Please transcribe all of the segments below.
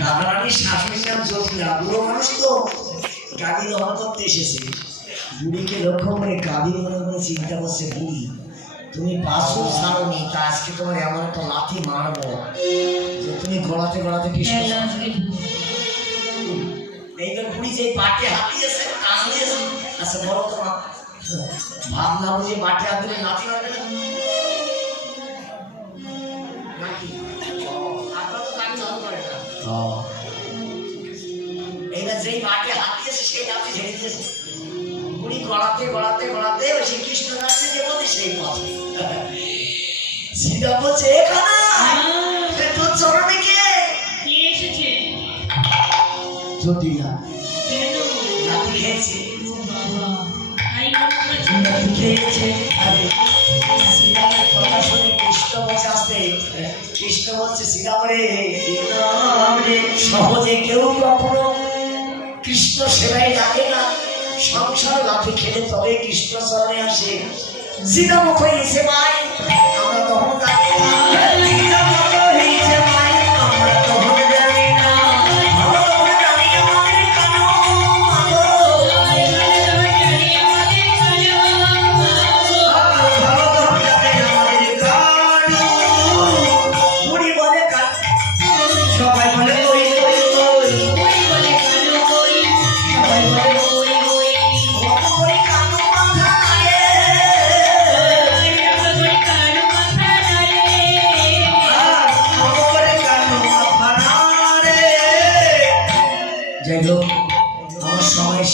রাধারানীর শাশুড়ির নাম জটিলা। বুড়ো মানুষ তো গাড়ি দহন করতে এসেছে। বুড়িকে লক্ষ্য করে গাড়ি মনে মনে চিন্তা করছে, বুড়ি তুমি বাসুর ছাড়নি, তা আজকে তোমার এমন একটা লাথি মারবো যে তুমি গলাতে গলাতে কৃষ্ণ। এইবার বুড়ি যে পাটে হাত দিয়েছে টান দিয়েছে, আচ্ছা বলো তোমার ভাবনা বুঝে মাঠে হাত দিলে লাথি মারবে না নাকি? এইবার যেই মাঠে হাত দিয়েছে সেই লাথি ঝেড়ে দিয়েছে। বুড়ি গড়াতে গড়াতে গড়াতে ওই শ্রীকৃষ্ণ যাচ্ছে যে বলছে সেই পথে। সীতা বলছে তোর চরণে কে এসেছে? জটিলা লাথি খেয়েছে, লাথি খেয়েছে। আরে সীতাকে কথা শুনে কৃষ্ণ বলছে আসতে, কৃষ্ণ বলছে সীতামরে সহজে কেউ কখনো কৃষ্ণ সেবায় লাগে না, সংসার লাথি খেলে তবে কৃষ্ণ চরণে আসে। সীতামুখ হয়েছে মাই আমরা তখন জানি না,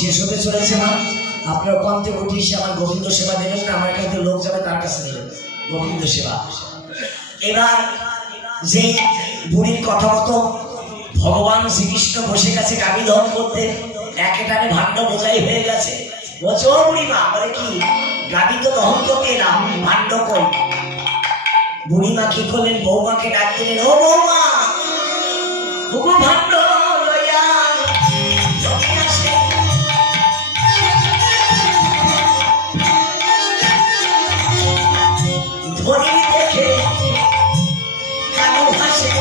শেষ হতে চলেছে না। আপনার কন্তে উঠে এসে আমার গোবিন্দ সেবা দেবেন না, আমার কাছে লোক যাবে তার কাছে দেবেন গোবিন্দ সেবা। এবার যে বুড়ির কথা মতো ভগবান শ্রীকৃষ্ণ বসে গেছে গাভী দহন করতে, একেটারে ভাণ্ড বোঝাই হয়ে গেছে। বলছে ও বুড়িমা, বলে কি গাভী তো দহন করতে এলাম, ভাণ্ড কই? বুড়িমা কি করলেন, বৌমাকে ডাক দিলেন, ও বৌমা হুকুম ভাণ্ড লইয়া ধরি দেখে কালো ভাসে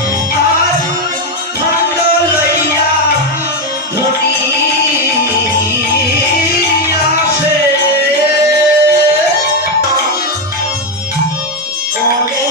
আর ভাণ্ড লইয়া ধরি আসে। ওরে